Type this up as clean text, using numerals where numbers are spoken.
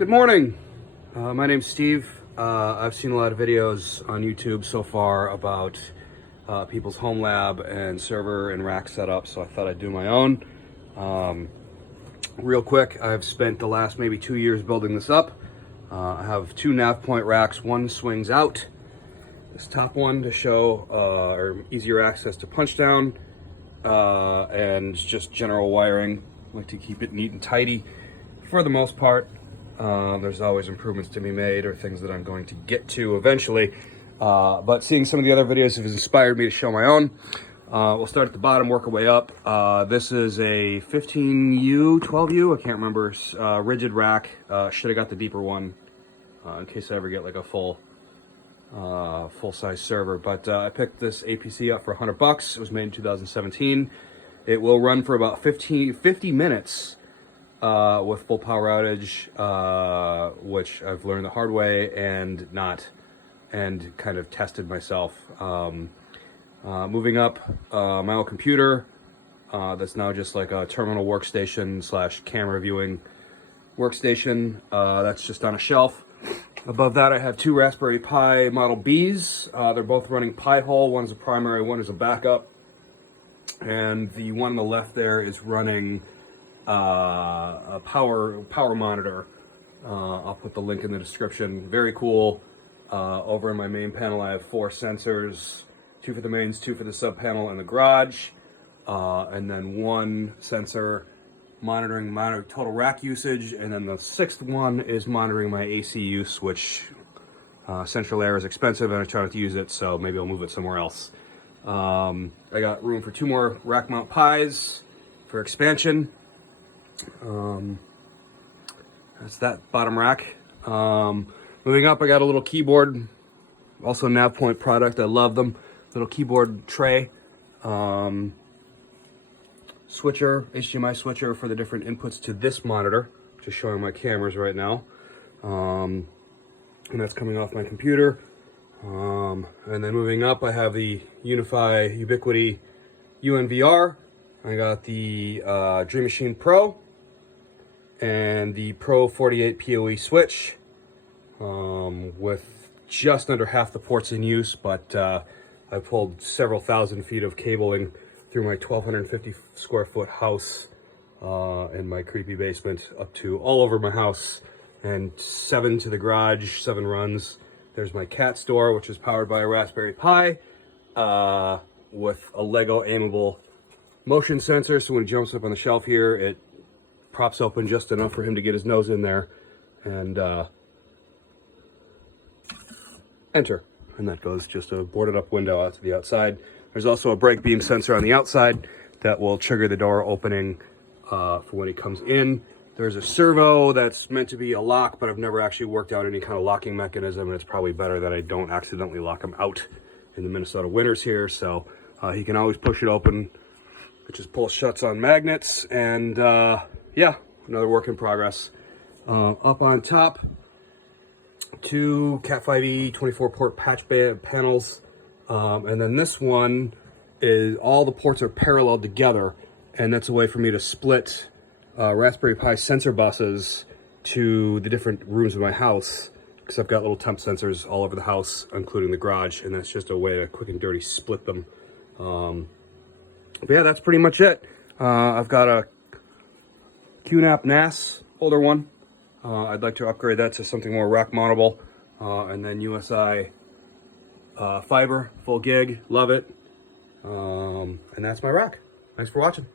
Good morning. My name's Steve. I've seen a lot of videos on YouTube so far about people's home lab and server and rack setup, so I thought I'd do my own. Real quick, I've spent the last maybe 2 years building this up. I have two NavePoint racks. One swings out. This top one to show or easier access to punch down and just general wiring. I like to keep it neat and tidy for the most part. There's always improvements to be made or things that I'm going to get to eventually. But seeing some of the other videos has inspired me to show my own. We'll start at the bottom, work our way up. This is a 15U, 12U, I can't remember, rigid rack. Should have got the deeper one in case I ever get like a full-size server. But I picked this APC up for $100. It was made in 2017. It will run for about 50 minutes with full power outage, which I've learned the hard way and kind of tested myself. Moving up, my old computer, that's now just like a terminal workstation / camera viewing workstation. That's just on a shelf. Above that, I have two Raspberry Pi Model Bs. They're both running Pi-hole. One's a primary, one is a backup. And the one on the left there is running a power monitor. I'll put the link in the description. Very cool. Over in my main panel, I have 4 sensors, 2 for the mains, 2 for the sub panel and the garage, and then 1 sensor monitoring my total rack usage, and then the 6th one is monitoring my AC use, which central air is expensive and I try not to use it, so maybe I'll move it somewhere else. I got room for 2 more rack mount Pis for expansion. That's that bottom rack. Moving up, I got a little keyboard, also a NavePoint product. I love them. Little keyboard tray, switcher, HDMI switcher for the different inputs to this monitor, just showing my cameras right now. And that's coming off my computer. And then moving up, I have the Ubiquiti UNVR. I got the Dream Machine Pro and the Pro 48 PoE switch with just under half the ports in use, but I pulled several thousand feet of cabling through my 1,250 square foot house in my creepy basement up to all over my house, and 7 to the garage, 7 runs. There's my cat store, which is powered by a Raspberry Pi with a Lego aimable motion sensor, so when he jumps up on the shelf here, it props open just enough for him to get his nose in there and enter. And that goes just a boarded up window out to the outside. There's also a brake beam sensor on the outside that will trigger the door opening for when he comes in. There's a servo that's meant to be a lock, but I've never actually worked out any kind of locking mechanism, and it's probably better that I don't accidentally lock him out in the Minnesota winters here. So he can always push it open. It just pulls shuts on magnets, and yeah, another work in progress. Up on top, 2 Cat5e 24-port patch panels, and then this one is all the ports are paralleled together, and that's a way for me to split Raspberry Pi sensor buses to the different rooms of my house, because I've got little temp sensors all over the house, including the garage, and that's just a way to quick and dirty split them. But yeah, that's pretty much it. I've got a QNAP NAS, older one. I'd like to upgrade that to something more rack mountable. And then USI fiber, full gig, love it. And that's my rack. Thanks for watching.